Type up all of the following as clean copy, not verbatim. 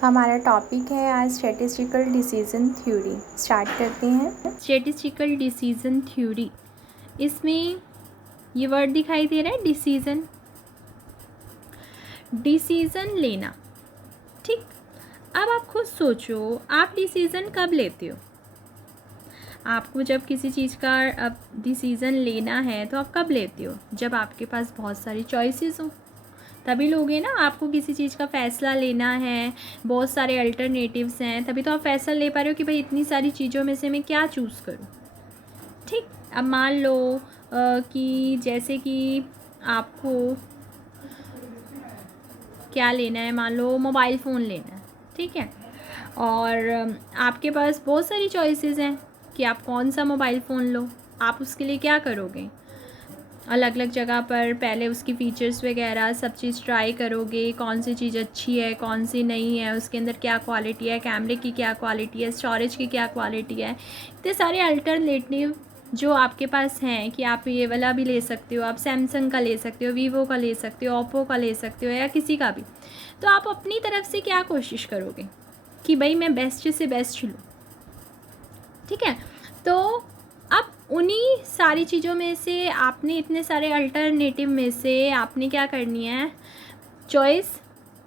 हमारा टॉपिक है आज स्टैटिस्टिकल डिसीजन थ्योरी। स्टार्ट करते हैं। स्टैटिस्टिकल डिसीजन थ्योरी, इसमें ये वर्ड दिखाई दे रहा है डिसीजन, डिसीजन लेना। ठीक, अब आप खुद सोचो, आप डिसीजन कब लेते हो? आपको जब किसी चीज़ का अब डिसीज़न लेना है तो आप कब लेते हो? जब आपके पास बहुत सारी चॉइसेस हो तभी लोगे ना। आपको किसी चीज़ का फ़ैसला लेना है, बहुत सारे अल्टरनेटिव्स हैं, तभी तो आप फ़ैसला ले पा रहे हो कि भाई इतनी सारी चीज़ों में से मैं क्या चूज़ करूँ। ठीक, अब मान लो कि जैसे कि आपको क्या लेना है, मान लो मोबाइल फ़ोन लेना है, ठीक है, और आपके पास बहुत सारी चॉइसेस हैं कि आप कौन सा मोबाइल फ़ोन लो। आप उसके लिए क्या करोगे? अलग अलग जगह पर पहले उसकी फ़ीचर्स वगैरह सब चीज़ ट्राई करोगे, कौन सी चीज़ अच्छी है, कौन सी नहीं है, उसके अंदर क्या क्वालिटी है, कैमरे की क्या क्वालिटी है, स्टोरेज की क्या क्वालिटी है। इतने सारे अल्टरनेटिव जो आपके पास हैं कि आप ये वाला भी ले सकते हो, आप सैमसंग का ले सकते हो, वीवो का ले सकते हो, ओप्पो का ले सकते हो या किसी का भी। तो आप अपनी तरफ से क्या कोशिश करोगे कि भाई मैं बेस्ट से बेस्ट लूँ। ठीक है, तो अब उन्हीं सारी चीज़ों में से आपने इतने सारे अल्टरनेटिव में से आपने क्या करनी है, चॉइस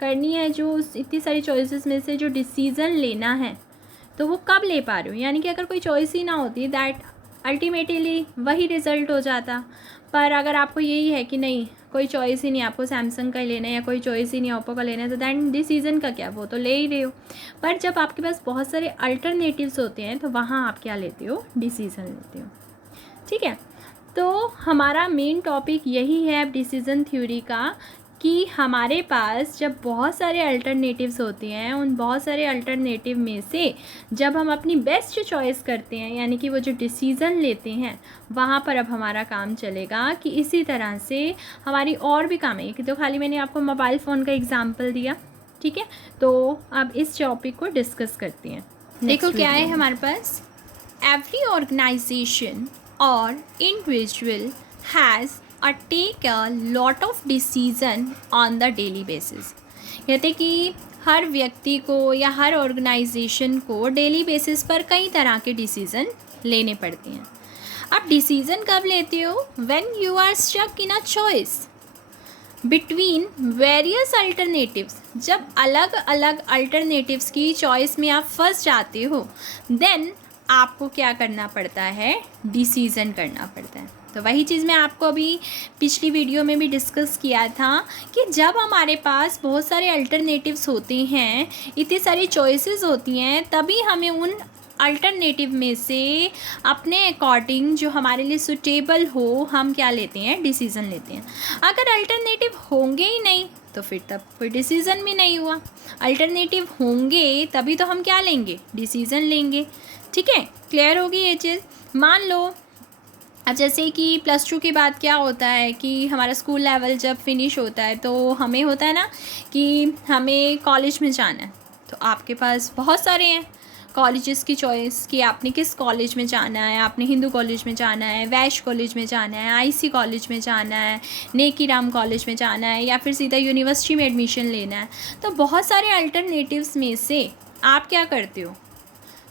करनी है। जो इतनी सारी चॉइसेस में से जो डिसीज़न लेना है तो वो कब ले पा रहे हो? यानी कि अगर कोई चॉइस ही ना होती दैट अल्टीमेटली वही रिज़ल्ट हो जाता। पर अगर आपको यही है कि नहीं, कोई चॉइस ही नहीं, आपको सैमसंग का ही लेना है या कोई चॉइस ही नहीं, ओप्पो का लेना है, तो दैन डिसीज़न का क्या, वो तो ले ही रहे हो। पर जब आपके पास बहुत सारे अल्टरनेटिव्स होते हैं तो वहाँ आप क्या लेते हो, डिसीज़न लेते हो। ठीक है, तो हमारा मेन टॉपिक यही है अब डिसीज़न थ्योरी का कि हमारे पास जब बहुत सारे अल्टरनेटिव्स होते हैं, उन बहुत सारे अल्टरनेटिव में से जब हम अपनी बेस्ट चॉइस करते हैं, यानी कि वो जो डिसीज़न लेते हैं, वहाँ पर अब हमारा काम चलेगा कि इसी तरह से हमारी और भी काम है। कि तो खाली मैंने आपको मोबाइल फ़ोन का एग्जाम्पल दिया, ठीक है। तो अब इस टॉपिक को डिस्कस करते हैं। देखो क्या है हमारे पास, every organisation or individual has a take a lot of decision on the daily basis। कहते कि हर व्यक्ति को या हर ऑर्गेनाइजेशन को डेली बेसिस पर कई तरह के डिसीज़न लेने पड़ते हैं। अब डिसीज़न कब लेते हो? When you are stuck in a choice between various alternatives. जब अलग अलग अल्टरनेटिव्स की चॉइस में आप फंस जाते हो, देन आपको क्या करना पड़ता है, डिसीज़न करना पड़ता है। तो वही चीज़ मैं आपको अभी पिछली वीडियो में भी डिस्कस किया था कि जब हमारे पास बहुत सारे अल्टरनेटिव्स होते हैं, इतनी सारी चॉइसेस होती हैं, तभी हमें उन अल्टरनेटिव में से अपने अकॉर्डिंग जो हमारे लिए सुटेबल हो, हम क्या लेते हैं, डिसीज़न लेते हैं। अगर अल्टरनेटिव होंगे ही नहीं तो फिर तब कोई डिसीज़न भी नहीं हुआ। अल्टरनेटिव होंगे तभी तो हम क्या लेंगे, डिसीज़न लेंगे। ठीक है, क्लियर होगी ये चीज़। मान लो अब जैसे कि +2 के बाद क्या होता है कि हमारा स्कूल लेवल जब फिनिश होता है तो हमें होता है ना कि हमें कॉलेज में जाना है। तो आपके पास बहुत सारे हैं कॉलेजेस की चॉइस कि आपने किस कॉलेज में जाना है। आपने हिंदू कॉलेज में जाना है, वैश्य कॉलेज में जाना है, आईसी कॉलेज में जाना है, नेकी राम कॉलेज में जाना है, या फिर सीधा यूनिवर्सिटी में एडमिशन लेना है। तो बहुत सारे अल्टरनेटिव्स में से आप क्या करते हो,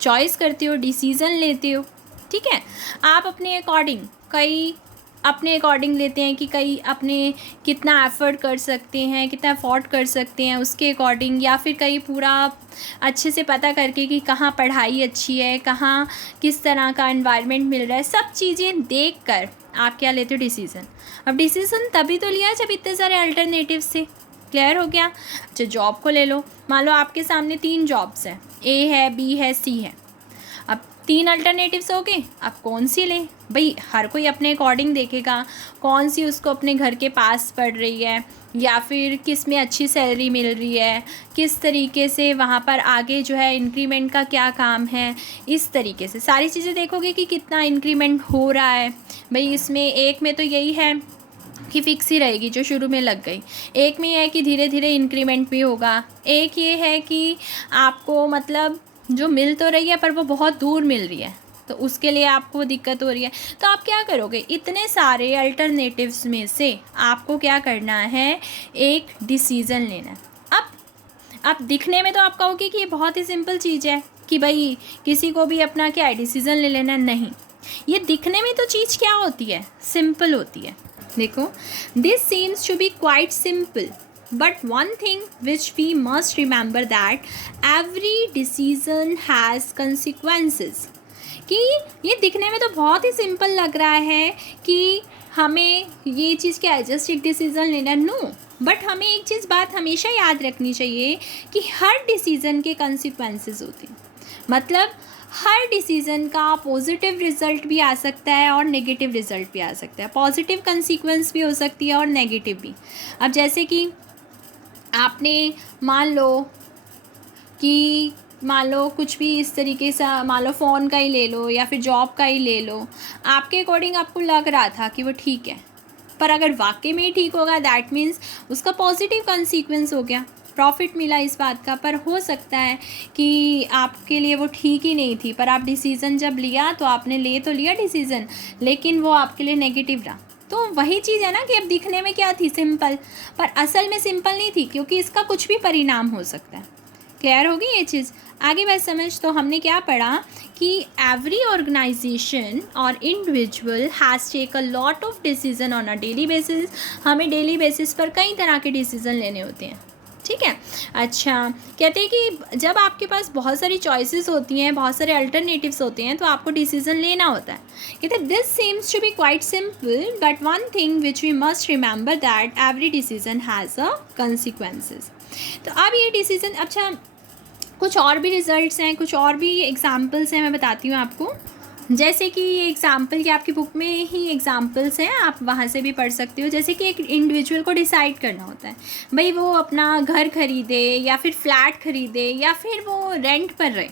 चॉइस करते हो, डिसीज़न लेते हो। ठीक है, आप अपने अकॉर्डिंग लेते हैं कि कई अपने कितना एफ़र्ट कर सकते हैं, कितना अफोर्ड कर सकते हैं उसके अकॉर्डिंग, या फिर कई पूरा अच्छे से पता करके कि कहाँ पढ़ाई अच्छी है, कहाँ किस तरह का एनवायरनमेंट मिल रहा है, सब चीज़ें देख कर आप क्या लेते हो, डिसीज़न। अब डिसीज़न तभी तो लिया जब इतने सारे अल्टरनेटिव से। क्लियर हो गया। अच्छा, जॉब को ले लो। मान लो आपके सामने 3 जॉब्स हैं, ए है, बी है, सी है। अब 3 अल्टरनेटिव्स हो गए, अब कौन सी लें भाई? हर कोई अपने अकॉर्डिंग देखेगा कौन सी उसको अपने घर के पास पड़ रही है, या फिर किस में अच्छी सैलरी मिल रही है, किस तरीके से वहाँ पर आगे जो है इंक्रीमेंट का क्या काम है। इस तरीके से सारी चीज़ें देखोगे कि कितना इंक्रीमेंट हो रहा है भाई। इसमें एक में तो यही है कि फ़िक्स ही रहेगी जो शुरू में लग गई, एक में यह है कि धीरे धीरे इंक्रीमेंट भी होगा, एक ये है कि आपको मतलब जो मिल तो रही है पर वो बहुत दूर मिल रही है, तो उसके लिए आपको दिक्कत हो रही है। तो आप क्या करोगे, इतने सारे अल्टरनेटिव्स में से आपको क्या करना है, एक डिसीज़न लेना है। अब अब दिखने में तो आप कहोगे कि ये बहुत ही सिंपल चीज़ है कि भाई किसी को भी अपना क्या है डिसीज़न ले लेना, नहीं, ये दिखने में तो चीज़ क्या होती है, सिंपल होती है। देखो, this seems to be quite simple but one thing which we must remember that every decision has consequences. कि ये दिखने में तो बहुत ही सिंपल लग रहा है कि हमें ये चीज़ क्या है, जस्ट एक डिसीज़न लेना, नो, बट हमें एक चीज़ बात हमेशा याद रखनी चाहिए कि हर डिसीज़न के कंसिक्वेंसेस होते हैं। मतलब हर डिसीज़न का पॉजिटिव रिज़ल्ट भी आ सकता है और नेगेटिव रिज़ल्ट भी आ सकता है, पॉजिटिव कंसिक्वेंस भी हो सकती है और नेगेटिव भी। अब जैसे कि आपने मान लो कुछ भी इस तरीके से, मान लो फ़ोन का ही ले लो या फिर जॉब का ही ले लो, आपके अकॉर्डिंग आपको लग रहा था कि वो ठीक है, पर अगर वाकई में ही ठीक होगा दैट मीन्स उसका पॉजिटिव कंसीक्वेंस हो गया, प्रॉफिट मिला इस बात का। पर हो सकता है कि आपके लिए वो ठीक ही नहीं थी, पर आप डिसीज़न जब लिया तो आपने ले तो लिया डिसीज़न, लेकिन वो आपके लिए नेगेटिव रहा। तो वही चीज़ है ना कि अब दिखने में क्या थी, सिंपल, पर असल में सिंपल नहीं थी, क्योंकि इसका कुछ भी परिणाम हो सकता है। क्लियर होगी ये चीज़? आगे बात समझ। तो हमने क्या पढ़ा कि एवरी ऑर्गेनाइजेशन और individual has take a lot of decision on a daily basis. हमें डेली बेसिस पर कई तरह के डिसीज़न लेने होते हैं, ठीक है। अच्छा, कहते हैं कि जब आपके पास बहुत सारी चॉइसेस होती हैं, बहुत सारे अल्टरनेटिव्स होते हैं, तो आपको डिसीजन लेना होता है। कहते हैं this seems to be quite simple but one thing which we must remember that every decision has a consequences. तो अब ये डिसीजन, अच्छा कुछ और भी रिजल्ट्स हैं, कुछ और भी एग्जाम्पल्स हैं, मैं बताती हूँ आपको। जैसे कि ये एग्ज़ाम्पल की आपकी बुक में ही एग्ज़ाम्पल्स हैं, आप वहाँ से भी पढ़ सकते हो। जैसे कि एक इंडिविजुअल को डिसाइड करना होता है भाई वो अपना घर खरीदे या फिर फ्लैट खरीदे या फिर वो रेंट पर रहे।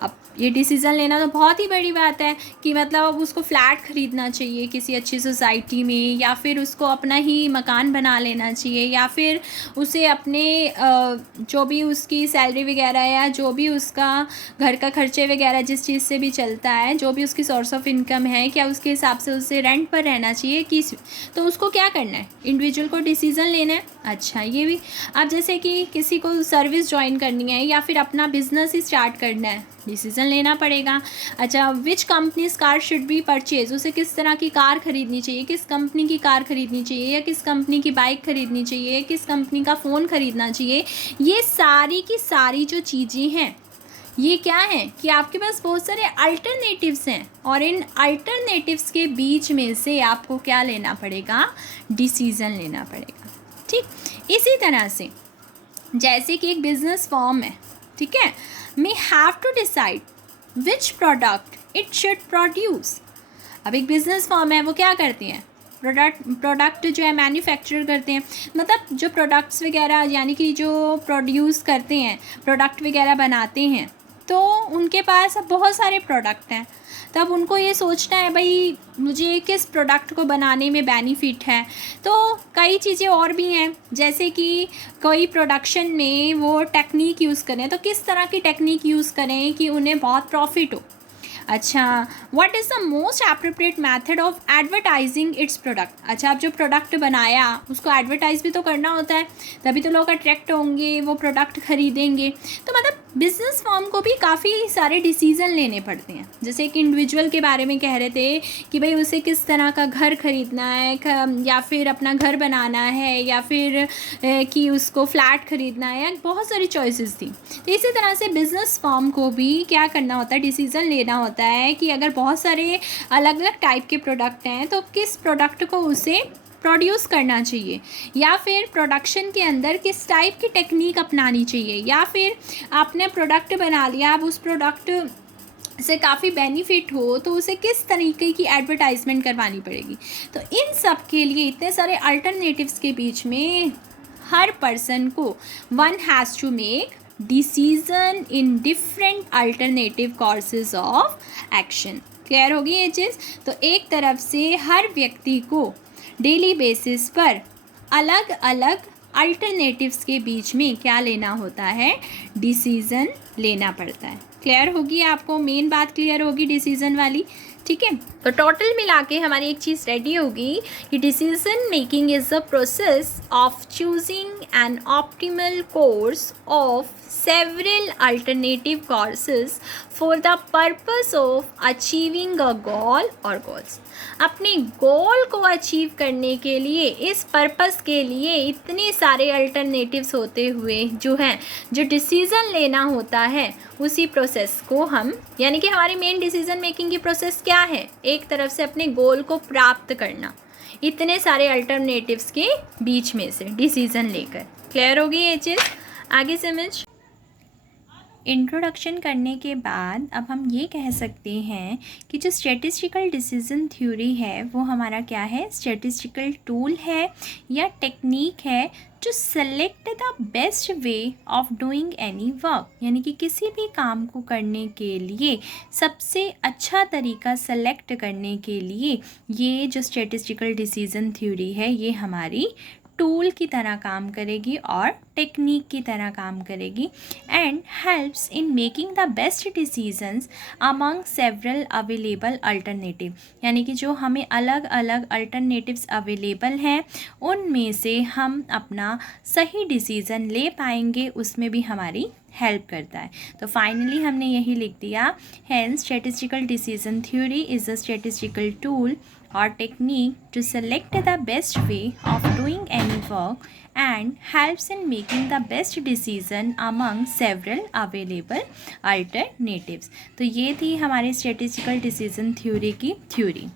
अब ये डिसीज़न लेना तो बहुत ही बड़ी बात है कि मतलब अब उसको फ्लैट ख़रीदना चाहिए किसी अच्छी सोसाइटी में, या फिर उसको अपना ही मकान बना लेना चाहिए, या फिर उसे अपने जो भी उसकी सैलरी वगैरह है या जो भी उसका घर का खर्चे वगैरह जिस चीज़ से भी चलता है, जो भी उसकी सोर्स ऑफ इनकम है, क्या उसके हिसाब से उसे रेंट पर रहना चाहिए किस, तो उसको क्या करना है, इंडिविजुअल को डिसीज़न लेना है। अच्छा, ये भी अब जैसे कि किसी को सर्विस ज्वाइन करनी है या फिर अपना बिजनेस ही स्टार्ट करना है, डिसीज़न लेना पड़ेगा। अच्छा, विच companies car should be purchase, उसे किस तरह की कार खरीदनी चाहिए, किस कंपनी की कार खरीदनी चाहिए, या किस कंपनी की बाइक खरीदनी चाहिए, किस कंपनी का फ़ोन खरीदना चाहिए। ये सारी की सारी जो चीज़ें हैं ये क्या है कि आपके पास बहुत सारे अल्टरनेटिव्स हैं, और इन अल्टरनेटिव्स के बीच में से आपको क्या लेना पड़ेगा, डिसीज़न लेना पड़ेगा। ठीक, इसी तरह से जैसे कि एक बिजनेस फॉर्म है, ठीक है, may have to decide which product it should produce। अब एक बिजनेस फॉर्म है, वो क्या करती हैं, प्रोडक्ट जो है मैन्युफैक्चर करते हैं, मतलब जो प्रोडक्ट्स वगैरह यानी कि जो प्रोड्यूस करते हैं, प्रोडक्ट वगैरह बनाते हैं, तो उनके पास अब बहुत सारे प्रोडक्ट हैं। तब उनको ये सोचना है भाई मुझे किस प्रोडक्ट को बनाने में बेनिफिट है। तो कई चीज़ें और भी हैं, जैसे कि कोई प्रोडक्शन में वो टेक्निक यूज़ करें, तो किस तरह की टेक्निक यूज़ करें कि उन्हें बहुत प्रॉफिट हो। अच्छा, what is the most appropriate method of advertising it's product. अच्छा, अब जो प्रोडक्ट बनाया उसको एडवर्टाइज भी तो करना होता है, तभी तो लोग अट्रैक्ट होंगे, वो प्रोडक्ट खरीदेंगे। तो मतलब बिजनेस फॉर्म को भी काफ़ी सारे डिसीज़न लेने पड़ते हैं। जैसे एक इंडिविजुअल के बारे में कह रहे थे कि भाई उसे किस तरह का घर खरीदना है, या फिर अपना घर बनाना है, या फिर कि उसको फ्लैट खरीदना है, बहुत सारी चॉइसेस थी। तो इसी तरह से बिजनेस फॉर्म को भी क्या करना होता है, डिसीज़न लेना होता है कि अगर बहुत सारे अलग अलग टाइप के प्रोडक्ट हैं तो किस प्रोडक्ट को उसे प्रोड्यूस करना चाहिए, या फिर प्रोडक्शन के अंदर किस टाइप की टेक्निक अपनानी चाहिए, या फिर आपने प्रोडक्ट बना लिया, अब उस प्रोडक्ट से काफ़ी बेनिफिट हो तो उसे किस तरीके की एडवर्टाइजमेंट करवानी पड़ेगी। तो इन सब के लिए इतने सारे अल्टरनेटिव्स के बीच में हर पर्सन को one has to make decision in different alternative courses of action. Clear होगी ये चीज़? तो एक तरफ से हर व्यक्ति को डेली बेसिस पर अलग अलग अल्टरनेटिव्स के बीच में क्या लेना होता है, डिसीज़न लेना पड़ता है। क्लियर होगी आपको, मेन बात क्लियर होगी डिसीज़न वाली, ठीक है। तो टोटल मिला के हमारी एक चीज़ रेडी होगी कि decision making is the process of choosing N optimal course of several alternative courses for the purpose of achieving a goal or goals। अपने गोल को अचीव करने के लिए, इस पर्पस के लिए इतने सारे अल्टरनेटिव्स होते हुए जो हैं, जो डिसीज़न लेना होता है, उसी प्रोसेस को हम, यानी कि हमारी मेन डिसीज़न मेकिंग की प्रोसेस क्या है, एक तरफ से अपने गोल को प्राप्त करना, इतने सारे अल्टरनेटिव्स के बीच में से डिसीज़न लेकर। क्लियर होगी ये चीज़? आगे समझ। इंट्रोडक्शन करने के बाद अब हम ये कह सकते हैं कि जो स्टैटिस्टिकल डिसीजन थ्योरी है वो हमारा क्या है, स्टैटिस्टिकल टूल है या टेक्निक है जो select the best way of doing any work, यानी कि किसी भी काम को करने के लिए सबसे अच्छा तरीका सेलेक्ट करने के लिए ये जो स्टैटिस्टिकल डिसीजन थ्योरी है ये हमारी टूल की तरह काम करेगी और टेक्निक की तरह काम करेगी and helps in making the best decisions among several available alternative, यानी कि जो हमें अलग अलग अल्टरनेटिव्स अवेलेबल हैं उनमें से हम अपना सही डिसीज़न ले पाएंगे, उसमें भी हमारी हेल्प करता है। तो फाइनली हमने यही लिख दिया, hence statistical decision theory is a statistical tool or technique to select the best way of doing any work and helps in making the best decision among several available alternatives। तो ये थी हमारे statistical decision theory की theory.